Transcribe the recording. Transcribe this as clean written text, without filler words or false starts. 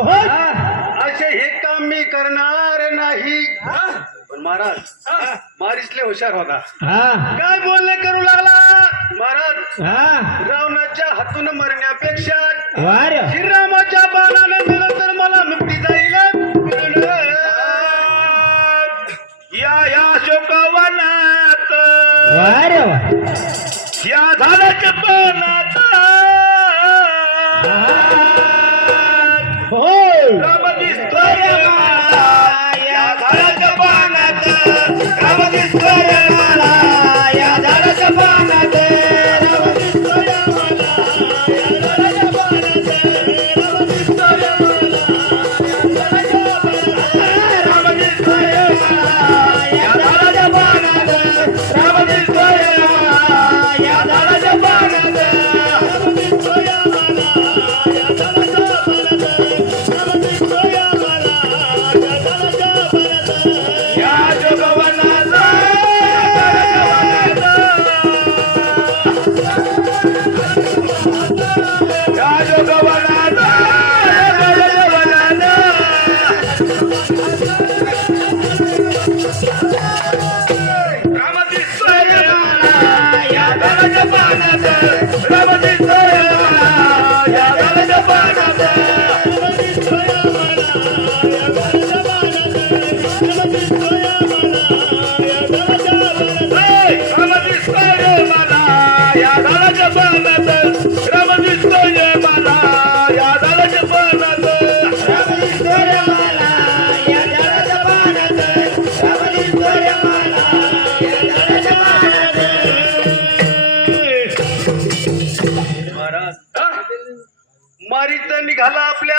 असे हे काम मी करणार नाही. पण महाराज मारिसले हुशार होता. काय बोलणे करू लागला महाराज. रावणाच्या हातून मरण्यापेक्षा श्रीरामाच्या बाणाने मेलं तर मला मुक्ती जाईल. या शोकवनात या झाडाच्या पानात राम दिसतोय मला. या झाडाच्या पानात राम दिसतोय मला. या झाडाच्या पानात राम दिसतोय मला. या झाडाच्या पानात राम दिसतोय मला. राम दिसतोय मला. या झाडाच्या पानात राम दिसतोय मला. या झाडाच्या पानात राम दिसतोय मला. या झाडाच्या पानात राम दिसतोय मला. या झाडाच्या पानात या जोगवनाचा या जोगवनाचा राम दिसतोय मला. या झाडाच्या पानात राम दिसतोय मला. या झाडाच्या पानात राम दिसतोय मला. या झाडाच्या पानात राम दिसतोय मला. या झाडाच्या पानात राम दिसतोय मला. या झाडाच्या पानात राम दिसतोय मला. या झाडाच्या पानात राम दिसतोय मला. या झाडाच्या पानात राम दिसतोय मला. या झाडाच्या पानात महाराज मारीत निघाला आपल्या